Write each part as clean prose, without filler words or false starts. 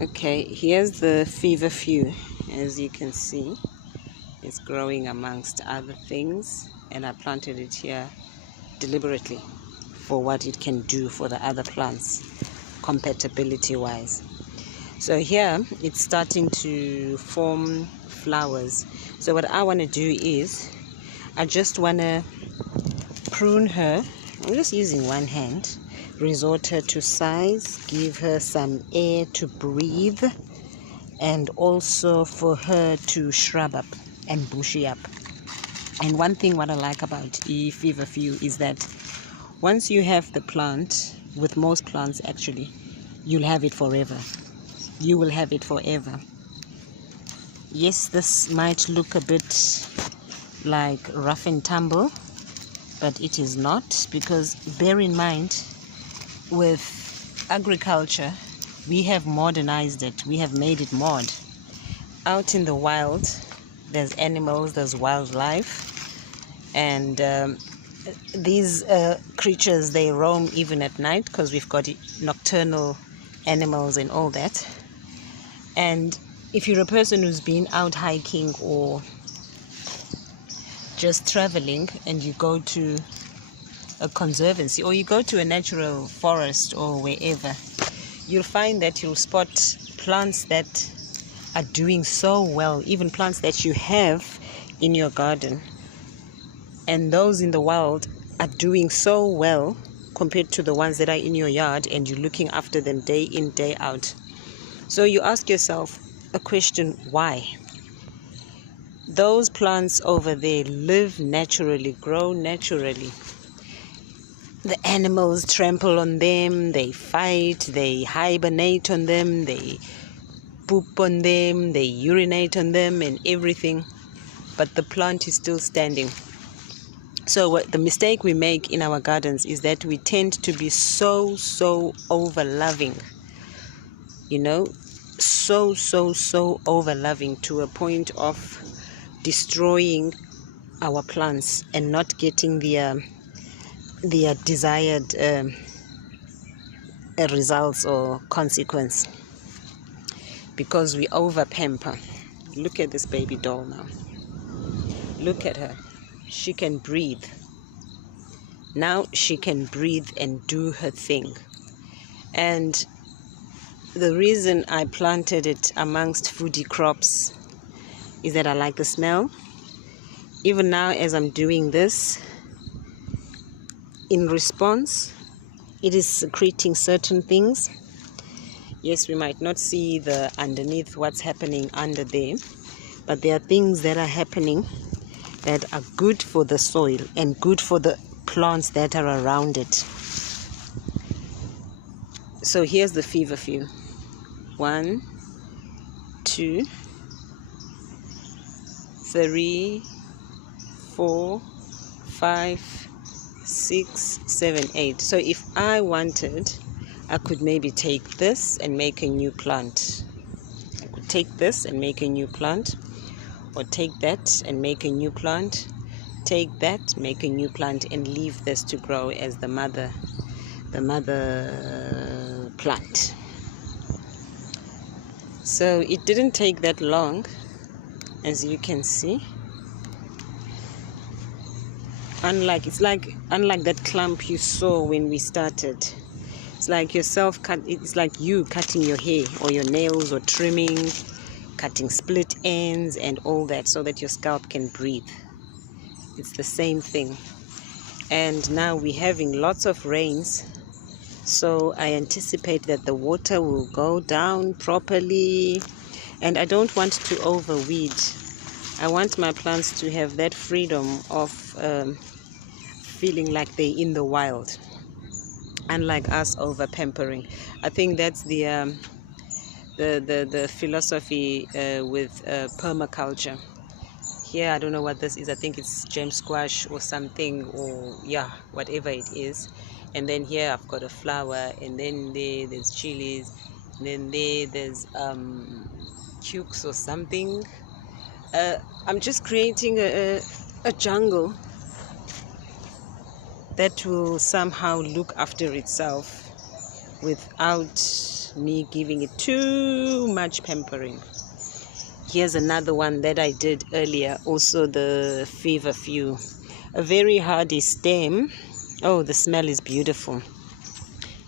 Okay, here's the feverfew. As you can see, it's growing amongst other things, and I planted it here deliberately for what it can do for the other plants, compatibility wise. So here it's starting to form flowers. So what I want to do is I just want to prune her. I'm just using one hand, resort her to size, give her some air to breathe, and also for her to shrub up and bushy up. And one thing what I like about feverfew is that once you have the plant, with most plants actually, you'll have it forever. You will have it forever. Yes, this might look a bit like rough and tumble, but it is not, because bear in mind, with agriculture, we have modernized it. We have made it mod. Out in the wild, there's animals, there's wildlife, and these creatures, they roam even at night, because we've got nocturnal animals and all that. And if you're a person who's been out hiking or just traveling, and you go to a conservancy or you go to a natural forest or wherever, you'll find that you'll spot plants that are doing so well, even plants that you have in your garden, and those in the wild are doing so well compared to the ones that are in your yard, and you're looking after them day in, day out. So you ask yourself a question: why? Those plants over there live naturally, grow naturally. The animals trample on them, they fight, they hibernate on them, they poop on them, they urinate on them and everything, but the plant is still standing. So what the mistake we make in our gardens is that we tend to be so over loving, so over loving, to a point of destroying our plants and not getting their desired results or consequence, because we over pamper. Look at this baby doll now. Look at her. She can breathe. Now she can breathe and do her thing. And the reason I planted it amongst foodie crops is that I like the smell. Even now, as I'm doing this, in response, it is secreting certain things. Yes, we might not see the underneath, what's happening under there, but there are things that are happening that are good for the soil and good for the plants that are around it. So here's the feverfew. 1, 2, 3, 4, 5, 6, 7, 8. So if I wanted, I could maybe take this and make a new plant. I could take this and make a new plant, or take that and make a new plant, take that, make a new plant, and leave this to grow as the mother plant. So it didn't take that long, as you can see. Unlike that clump you saw when we started. It's like it's like you cutting your hair or your nails, or trimming, cutting split ends and all that, so that your scalp can breathe. It's the same thing. And now we're having lots of rains, so I anticipate that the water will go down properly. And I don't want to overweed. I want my plants to have that freedom of feeling like they're in the wild, unlike us over pampering. I think that's the philosophy with permaculture. Here, I don't know what this is. I think it's gem squash or something, or yeah, whatever it is. And then here I've got a flower, and then there's chilies, and then there's cukes or something. I'm just creating a jungle that will somehow look after itself without me giving it too much pampering. Here's another one that I did earlier, also the feverfew, a very hardy stem. Oh, the smell is beautiful.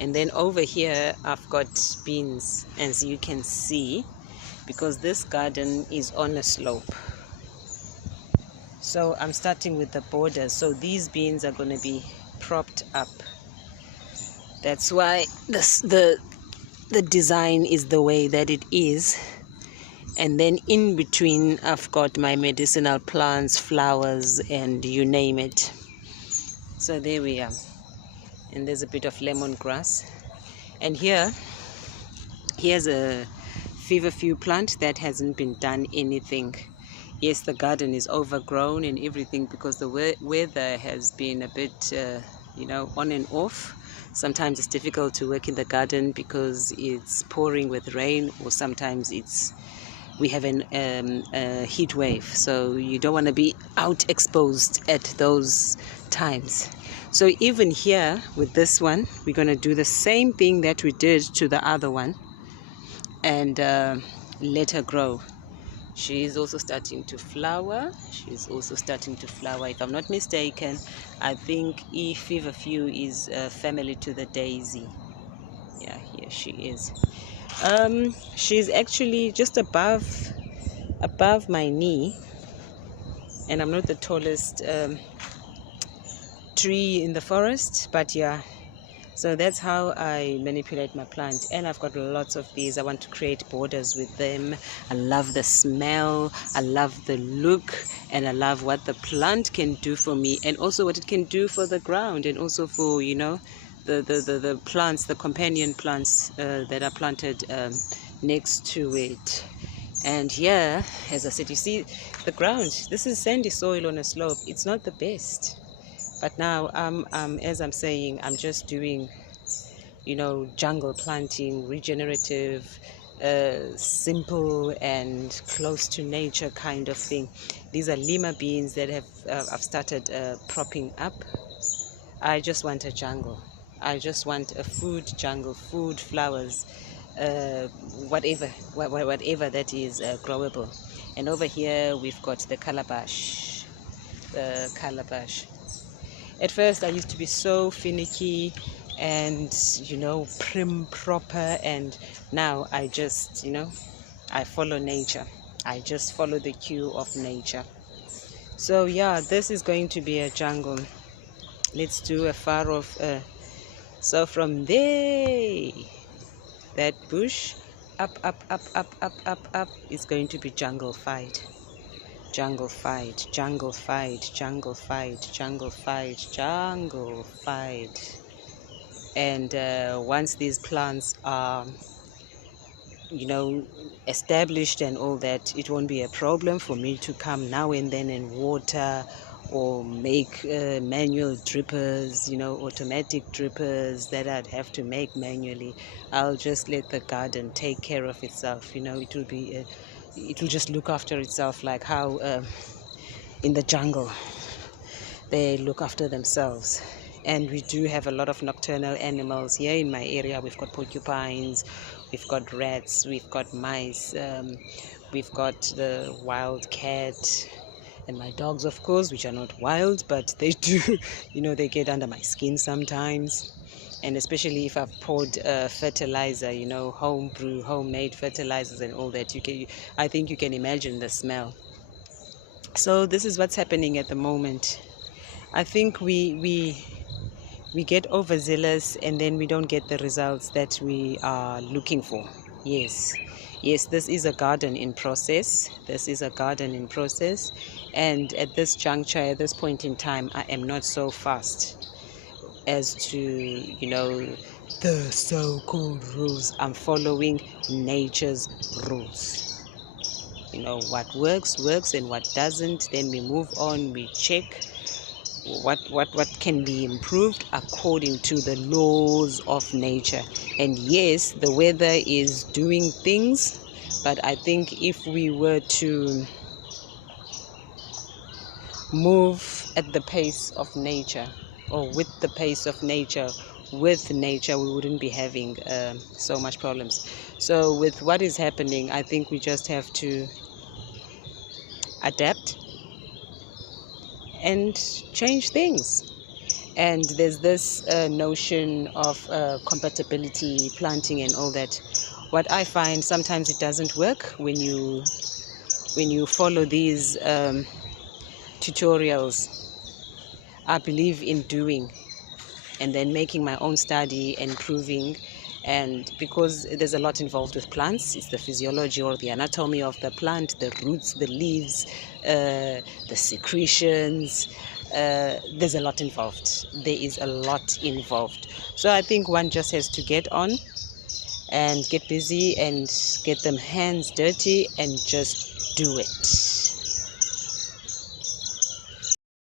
And then over here I've got beans, as you can see, because this garden is on a slope. So I'm starting with the borders. So these beans are going to be propped up. That's why the design is the way that it is. And then in between I've got my medicinal plants, flowers, and you name it. So there we are. And there's a bit of lemongrass. And here's a feverfew plant that hasn't been done anything. Yes, the garden is overgrown and everything because the weather has been a bit, on and off. Sometimes it's difficult to work in the garden because it's pouring with rain, or sometimes we have a heat wave, so you don't want to be out exposed at those times. So even here with this one, we're going to do the same thing that we did to the other one and let her grow. She is also starting to flower. If I'm not mistaken, I think feverfew is family to the daisy. Yeah, here she is. She's actually just above my knee, and I'm not the tallest tree in the forest, but yeah. So that's how I manipulate my plant, and I've got lots of these. I want to create borders with them. I love the smell, I love the look, and I love what the plant can do for me, and also what it can do for the ground, and also for the plants, the companion plants that are planted next to it. And here, as I said, you see the ground. This is sandy soil on a slope. It's not the best. But now, as I'm saying, I'm just doing, jungle planting, regenerative, simple and close to nature kind of thing. These are lima beans that I've started propping up. I just want a jungle. I just want a food jungle, food, flowers, whatever that is growable. And over here we've got the calabash. At first I used to be so finicky and prim proper, and now I just I follow nature. I just follow the cue of nature. So yeah, this is going to be a jungle. Let's do a far off so from there, that bush up is going to be jungle fight. And once these plants are established and all that, it won't be a problem for me to come now and then and water or make manual drippers, automatic drippers that I'd have to make manually. I'll just let the garden take care of itself. It will just look after itself, like how in the jungle they look after themselves. And we do have a lot of nocturnal animals here in my area. We've got porcupines, we've got rats, we've got mice, we've got the wild cat, and my dogs, of course, which are not wild, but they do, they get under my skin sometimes. And especially if I've poured fertilizer, homemade fertilizers and all that, I think you can imagine the smell. So this is what's happening at the moment. I think we get overzealous and then we don't get the results that we are looking for. Yes, this is a garden in process. And at this juncture, at this point in time, I am not so fast as to, the so-called rules. I'm following nature's rules. What works, and what doesn't. Then we move on, we check what can be improved according to the laws of nature. And yes, the weather is doing things, but I think if we were to move at the pace of nature, or with the pace of nature, with nature, we wouldn't be having so much problems. So with what is happening, I think we just have to adapt and change things. And there's this notion of compatibility, planting and all that. What I find, sometimes it doesn't work when you follow these tutorials. I believe in doing and then making my own study and proving. And because there's a lot involved with plants, it's the physiology or the anatomy of the plant, the roots, the leaves, the secretions. There's a lot involved. There is a lot involved. So I think one just has to get on and get busy and get them hands dirty and just do it.